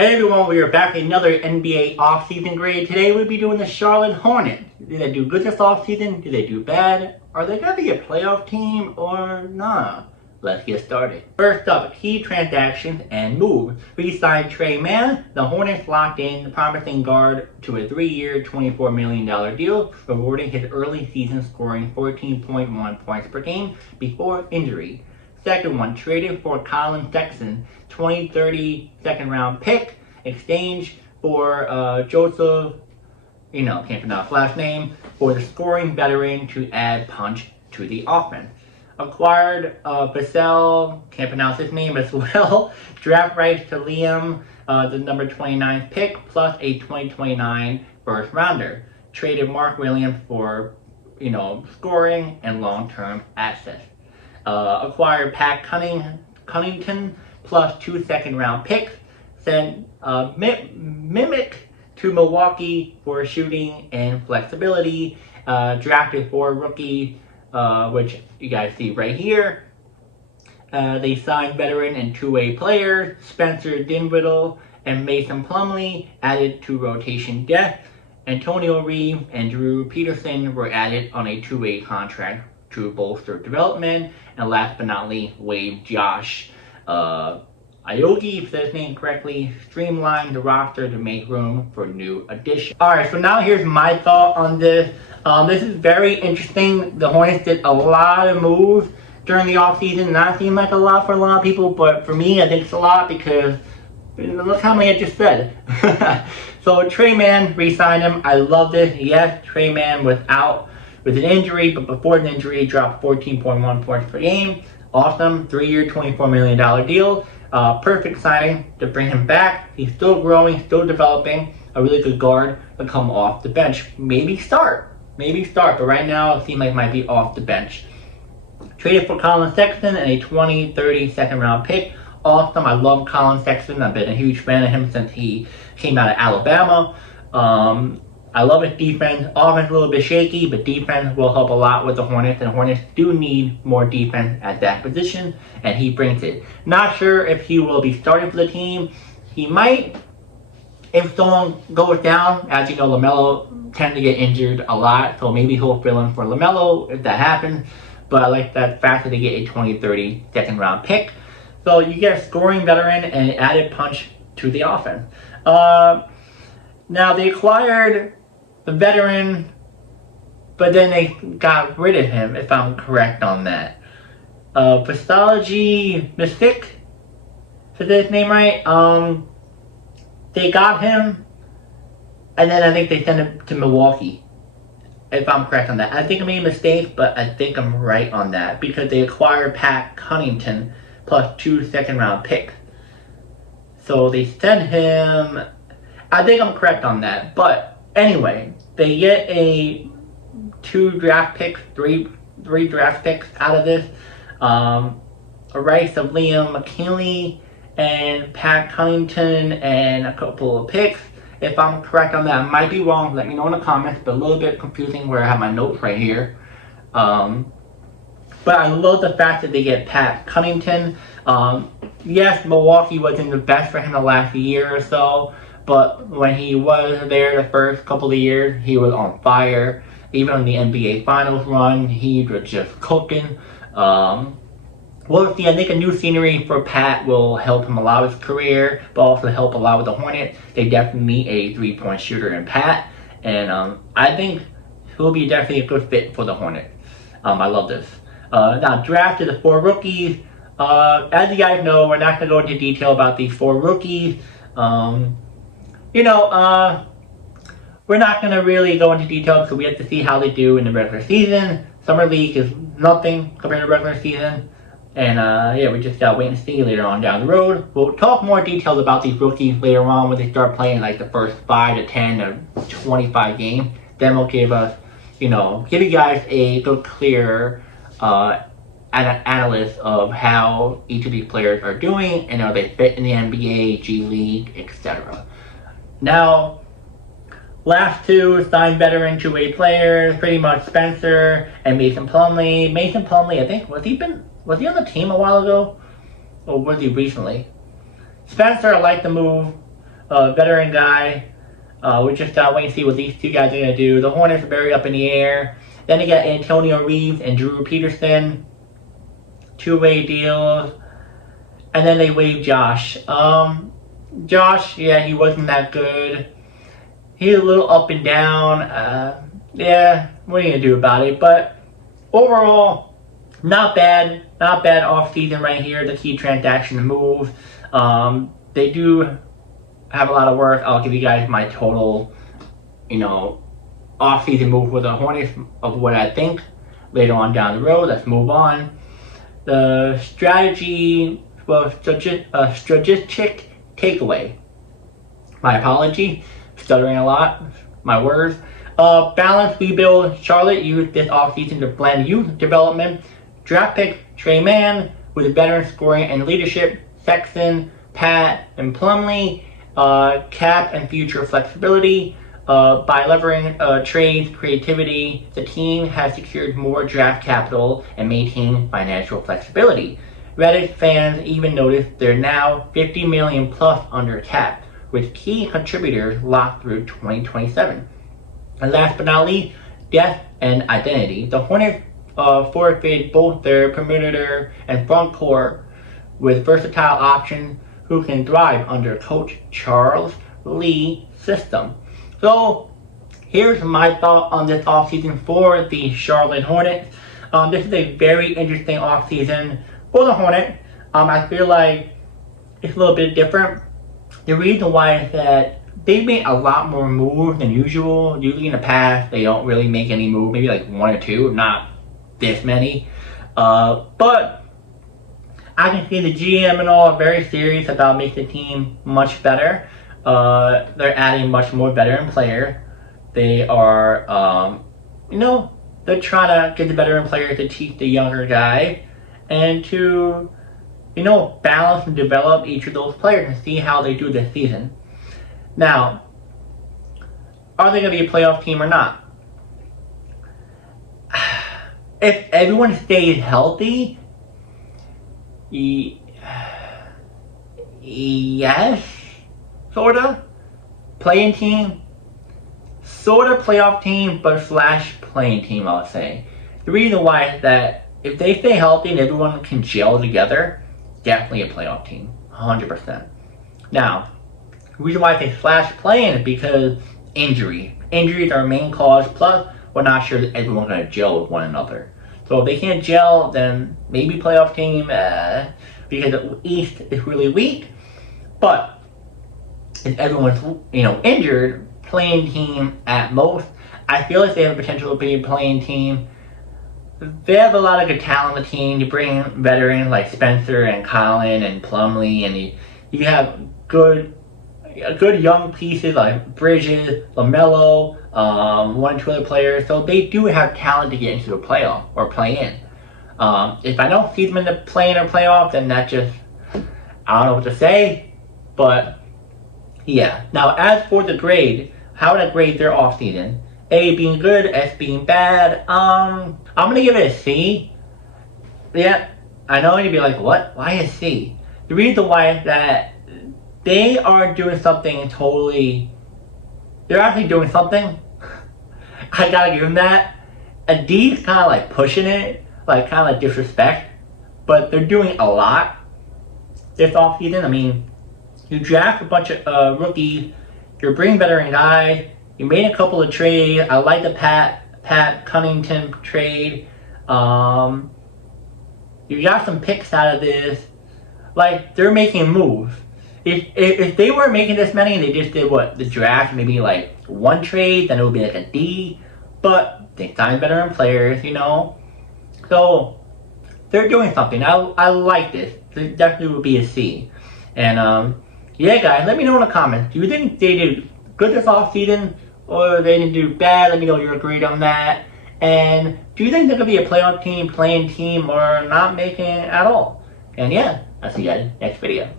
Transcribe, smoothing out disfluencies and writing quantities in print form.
Hey everyone, we are back with another NBA offseason grade. Today we'll be doing the Charlotte Hornets. Did they do good this offseason? Did they do bad? Are they going to be a playoff team or nah? Let's get started. First up, key transactions and moves. Re-signed Trey Mann. The Hornets locked in the promising guard to a 3-year, $24 million deal, rewarding his early season scoring 14.1 points per game before injury. Second one, traded for Colin Sexton, 2030 second round pick, exchange for Joseph, can't pronounce his last name, for the scoring veteran to add punch to the offense. Acquired Basel, can't pronounce his name as well, draft rights to Liam, the number 29 pick, plus a 2029 first rounder. Traded Mark Williams for, scoring and long-term assets. Acquired Pat Cunnington plus 2 second-round picks. Sent Mimic to Milwaukee for shooting and flexibility. Drafted 4 rookies, which you guys see right here. They signed veteran and two-way players. Spencer Dinwiddie and Mason Plumlee added to rotation depth. Antonio Reeves and Drew Peterson were added on a two-way contract to bolster development. And last but not least, waived Josh Ayogi, if I said his name correctly, streamlined the roster to make room for new additions. Alright, so now here's my thought on this. This is very interesting. The Hornets did a lot of moves during the offseason. Not seem like a lot for a lot of people, but for me, I think it's a lot because look how many I just said. So Trey Mann, re-signed him. I love this. Yes, Trey Mann was out with an injury, but before the injury, dropped 14.1 points per game. Awesome. 3-year, $24 million deal. Perfect signing to bring him back. He's still growing, still developing. A really good guard to come off the bench. Maybe start, but right now it seems like it might be off the bench. Traded for Colin Sexton and a 2030 second round pick. Awesome. I love Colin Sexton. I've been a huge fan of him since he came out of Alabama. I love his defense. Offense a little bit shaky, but defense will help a lot with the Hornets. And the Hornets do need more defense at that position, and he brings it. Not sure if he will be starting for the team. He might, if someone goes down. As you know, LaMelo tends to get injured a lot, so maybe he'll fill in for LaMelo if that happens. But I like that fact that they get a 2030 second round pick. So you get a scoring veteran and an added punch to the offense. Now they acquired the veteran, but then they got rid of him, if I'm correct on that. Pathology Mystic, is his name right? They got him, and then I think they sent him to Milwaukee, if I'm correct on that. I think I made a mistake, but I think I'm right on that, because they acquired Pat Cunnington plus 2 second-round picks. So they sent him, I think I'm correct on that, but anyway, they get a 3 draft picks out of this. A rights of Liam McKinley and Pat Cunnington and a couple of picks. If I'm correct on that, I might be wrong. Let me know in the comments, but a little bit confusing where I have my notes right here. But I love the fact that they get Pat Cunnington. Yes, Milwaukee wasn't the best for him the last year or so, but when he was there the first couple of years, he was on fire. Even on the NBA Finals run, he was just cooking. We'll see. I think a new scenery for Pat will help him a lot with his career, but also help a lot with the Hornets. They definitely need a 3-point shooter in Pat, and I think he'll be definitely a good fit for the Hornets. I love this. Now, drafted the 4 rookies. As you guys know, we're not going to go into detail about these 4 rookies. We're not going to really go into detail because we have to see how they do in the regular season. Summer League is nothing compared to the regular season. And we just got to wait and see later on down the road. We'll talk more details about these rookies later on when they start playing like the first 5 to 10 or 25 games. Then we'll give us, give you guys a good, clear analysis of how each of these players are doing and how they fit in the NBA, G League, etc. Now, last 2 signed veteran two-way players, pretty much Spencer and Mason Plumlee. Mason Plumlee, I think, was he on the team a while ago? Or was he recently? Spencer, I like the move. veteran guy. We just gotta wait and see what these two guys are gonna do. The Hornets are very up in the air. Then they got Antonio Reeves and Drew Peterson, two-way deals, and then they waived Josh. Josh, yeah, he wasn't that good. He's a little up and down. Yeah, what are you gonna do about it? But overall, not bad. Not bad off season right here. The key transaction to move. They do have a lot of work. I'll give you guys my total, off-season move with the Hornets of what I think later on down the road. Let's move on. The strategic takeaway. My apology. Stuttering a lot. My words. Balance rebuild. Charlotte used this offseason to blend youth development. Draft pick Trey Mann with veteran scoring and leadership. Sexton, Pat, and Plumlee. Cap and future flexibility. By leveraging Trey's creativity, the team has secured more draft capital and maintained financial flexibility. Reddit fans even noticed they're now $50 million plus under cap, with key contributors locked through 2027. And last but not least, depth and identity. The Hornets forfeited both their perimeter and front court with versatile options who can thrive under Coach Charles Lee's system. So, here's my thought on this offseason for the Charlotte Hornets. This is a very interesting offseason for the Hornets. I feel like it's a little bit different. The reason why is that they made a lot more moves than usual. Usually in the past, they don't really make any moves, maybe like one or two, not this many. But I can see the GM and all are very serious about making the team much better. They're adding much more veteran players. They are, they're trying to get the veteran players to teach the younger guy and to, balance and develop each of those players and see how they do this season. Now, are they going to be a playoff team or not? If everyone stays healthy, yes, sorta. Playing team, sorta playoff team, but slash playing team, I'll say. The reason why is that if they stay healthy and everyone can gel together, definitely a playoff team, 100%. Now, the reason why I say slash playing is because injuries are a main cause, plus we're not sure that everyone's going to gel with one another. So if they can't gel, then maybe playoff team, because the East is really weak. But if everyone's injured, playing team at most. I feel like they have the potential to be a playing team. They have a lot of good talent on the team. You bring veterans like Spencer and Colin and Plumlee, and you have good young pieces like Bridges, LaMelo, one or two other players. So they do have talent to get into the playoff or play in. If I don't see them in the play-in or playoff, then that just, I don't know what to say. But yeah. Now as for the grade, how would I grade their offseason? A being good, S being bad. I'm gonna give it a C. Yeah, I know you'd be like, what? Why a C? The reason why is that they are doing something totally. They're actually doing something. I gotta give them that. A D is kind of like pushing it, like kind of like disrespect, but they're doing a lot this offseason. I mean, you draft a bunch of rookies. You're bringing veteran guys. You made a couple of trades. I like the Pat Cunnington trade. You got some picks out of this. Like, they're making moves. If they weren't making this many and they just did the draft, maybe like one trade, then it would be like a D. But they signed veteran players, So they're doing something. I like this. It definitely would be a C. And yeah, guys, let me know in the comments. Do you think they did good this offseason, or they didn't do bad? Let me know your grade on that. And do you think they're going to be a playoff team, playing team, or not making it at all? And yeah, I'll see you guys next video.